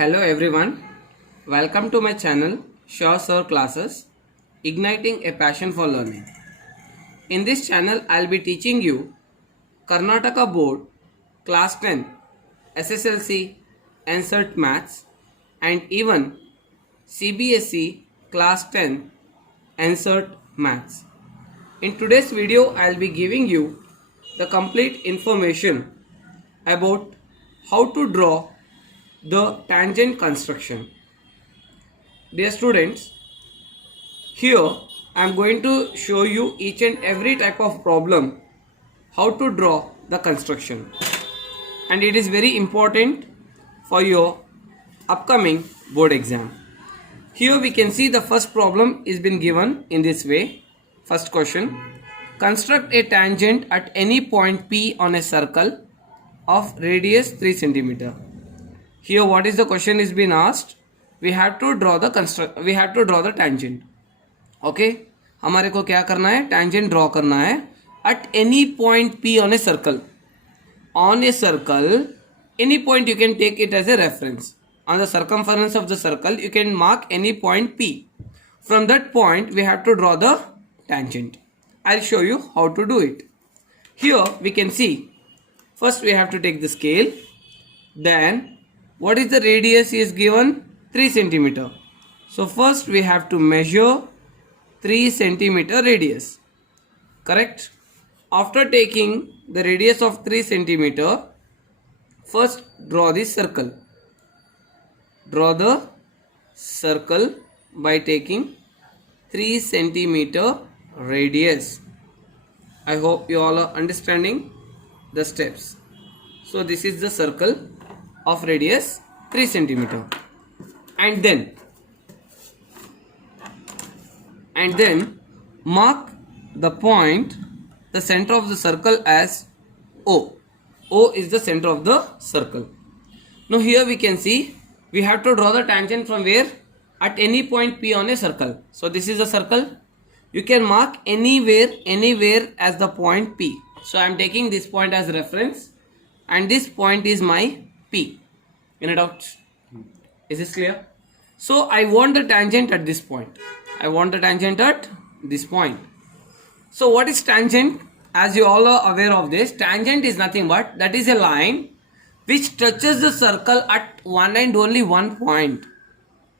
Hello everyone, welcome to my channel Shaw Sir Classes, Igniting a Passion for Learning. In this channel, I'll be teaching you Karnataka Board Class 10, SSLC, NCERT Maths and even CBSE Class 10, NCERT Maths. In today's video, I'll be giving you the complete information about how to draw the tangent construction. Dear students, here I am going to show you each and every type of problem how to draw the construction, and it is very important for your upcoming board exam. Here we can see the first problem is been given in this way. First question: construct a tangent at any point P on a circle of radius 3 cm. Here what is the question is being asked? We have to draw the tangent. Okay, हमारे को क्या करना है? Tangent draw करना है at any point P on a circle. On a circle, any point you can take it as a reference. On the circumference of the circle, you can mark any point P. From that point, we have to draw the tangent. I'll show you how to do it. Here we can see. First, we have to take the scale. Then, what is the radius is given? 3 cm. So first we have to measure 3 cm radius. Correct? After taking the radius of 3 cm, first draw the circle. Draw the circle by taking 3 cm radius. I hope you all are understanding the steps. So this is the circle of radius 3 cm. And then mark the point, the center of the circle as O. O is the center of the circle. Now here we can see we have to draw the tangent from where? At any point P on a circle. So this is a circle. You can mark anywhere as the point P. So I am taking this point as reference and this point is my P. Any doubts? Is this clear? So I want the tangent at this point. I want the tangent at this point. So what is tangent? As you all are aware of this, tangent is nothing but that is a line which touches the circle at one and only one point.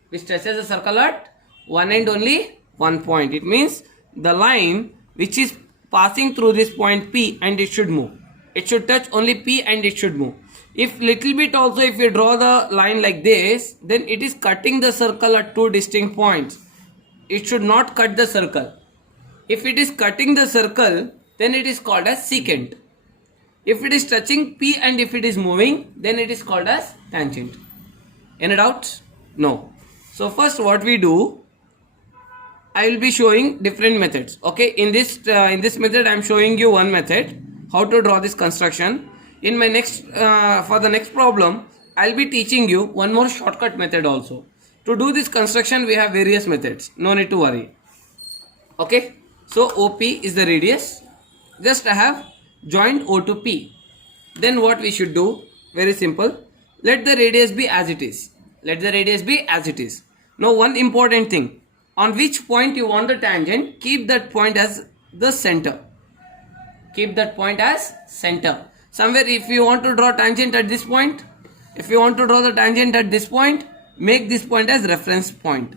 Which touches the circle at one and only one point. It means the line which is passing through this point P and it should move. It should touch only P and it should move. If little bit also, if you draw the line like this, then it is cutting the circle at two distinct points. It should not cut the circle. If it is cutting the circle, then it is called as secant. If it is touching P and if it is moving, then it is called as tangent. Any doubts? No. So first what we do, I will be showing different methods. Okay, in this method I am showing you one method how to draw this construction. In my next for the next problem, I'll be teaching you one more shortcut method also. To do this construction, we have various methods. No need to worry. Okay. So OP is the radius. Just I have joined O to P. Then what we should do? Very simple. Let the radius be as it is. Let the radius be as it is. Now one important thing. On which point you want the tangent, keep that point as the center. Keep that point as center. Somewhere if you want to draw tangent at this point, if you want to draw the tangent at this point, make this point as reference point.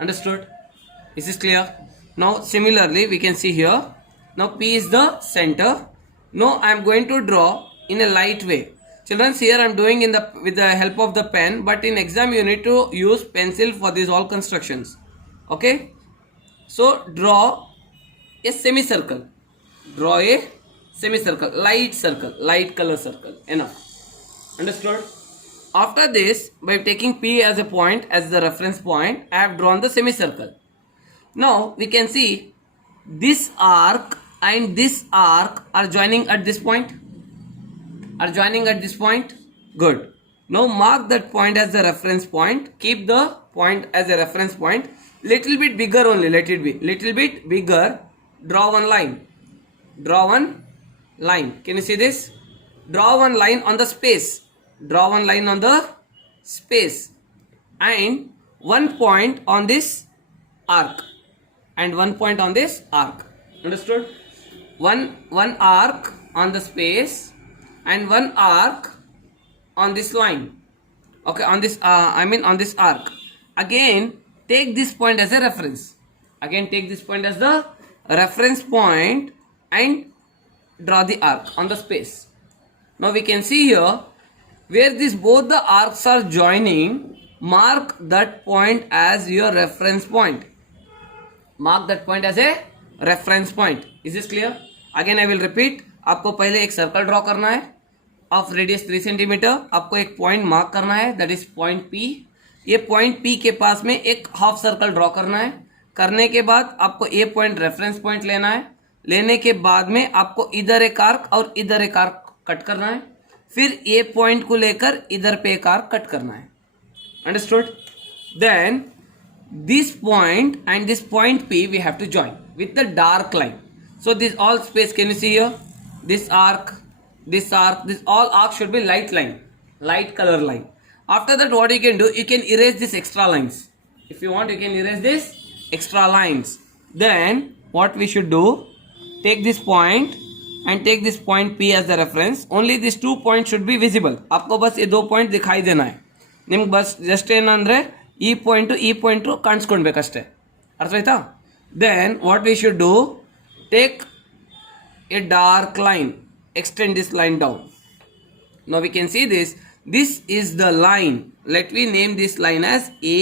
Understood? Is this clear? Now similarly we can see here. Now P is the center. Now I am going to draw in a light way. Children, here I am doing with the help of the pen, but in exam you need to use pencil for these all constructions. Okay? So draw a semicircle. Draw a semicircle, light color circle. Enough. Understood? After this, by taking P as a point, as the reference point, I have drawn the semicircle. Now we can see this arc and this arc are joining at this point. Good. Now mark that point as the reference point. Keep the point as a reference point. Little bit bigger only. Let it be little bit bigger. Draw one line. Can you see this? Draw one line on the space. Draw one line on the space and one point on this arc and one point on this arc. Understood? One arc on the space and one arc on this line. Okay, on this on this arc. Again, take this point as a reference. Again, take this point as the reference point and draw the arc on the space. Now we can see here where these both the arcs are joining, mark that point as your reference point. Mark that point as a reference point. Is this clear? Again I will repeat. आपको पहले एक circle draw करना है of radius 3 centimetre. आपको एक point mark करना है, that is point P. ये पॉइंट P के पास में एक हाफ सर्कल ड्रॉ करना है. करने के बाद आपको ये पॉइंट रेफरेंस पॉइंट लेना है. लेने के बाद में आपको इधर एक आर्क और इधर एक आर्क कट करना है. फिर ये पॉइंट को लेकर इधर पे एक आर्क कट करना है. Understood? Then this point and this point P we have to join with the dark line. So this all space, can you see here? This arc, this all arc should be light line, light color line. After that, what you can do, you can erase these extra lines. If you want, you can erase this extra lines. Then what we should do, take this point and take this point P as the reference. Only these 2 points should be visible. आपको बस ये 2 point दिखाई देना है. निम्न बस just ಏನಂದ್ರೆ ಈ ಪಾಯಿಂಟ್ ಕಾಣಿಸ್ಕೊಳ್ಬೇಕಷ್ಟೇ. ಅರ್ಥ ಆಯ್ತಾ? Then what we should do, take a dark line, extend this line down. Now we can see this. This is the line. Let we name this line as A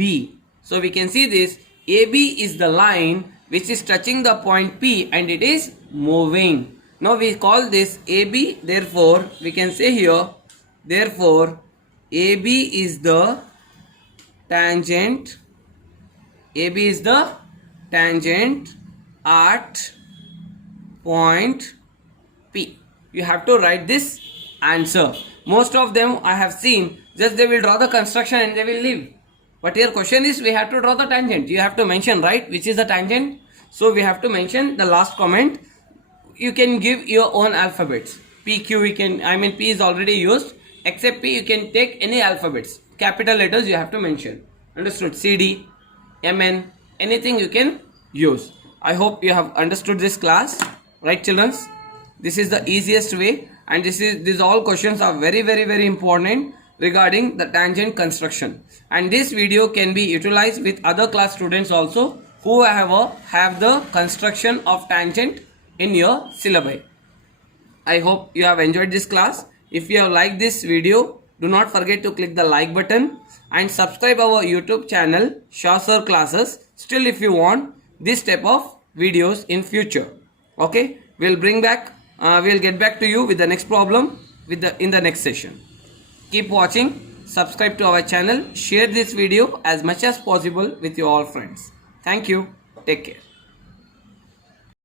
B. So we can see this A B is the line which is touching the point P and it is moving. Now we call this AB. Therefore we can say here, therefore AB is the tangent. AB is the tangent at point P. You have to write this answer. Most of them I have seen, just they will draw the construction and they will leave. But here question is we have to draw the tangent. You have to mention, right, which is the tangent. So we have to mention the last comment. You can give your own alphabets. P, Q, we can, P is already used. Except P, you can take any alphabets. Capital letters you have to mention. Understood? C, D, M, N, anything you can use. I hope you have understood this class. Right, children? This is the easiest way, and these all questions are very, very, very important regarding the tangent construction. And this video can be utilized with other class students also who have the construction of tangent in your syllabi. I hope you have enjoyed this class. If you have liked this video, do not forget to click the like button and subscribe our YouTube channel Shah Sir Classes. Still, if you want this type of videos in future, okay, we'll get back to you with the next problem in the next session. Keep watching, subscribe to our channel, share this video as much as possible with your all friends. Thank you. Take care.